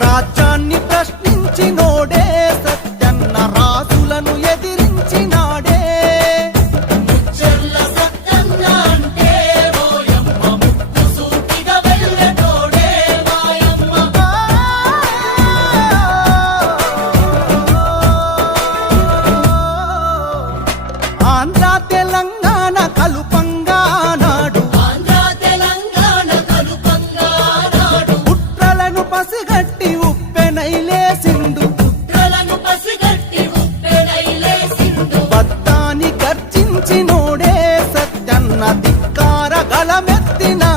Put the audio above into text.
రాజ్యాన్ని ప్రశ్నించినోడే సత్యన్న రాజులను ఎదిరించినాడే ఆంధ్ర తెలంగాణ కలుపంగా నాడు కుట్రలను పసిగట్టి ఉప్పెనైలేసిండు బద్దాని గర్జించినోడే సత్యన్న ధిక్కార గళమెత్తినా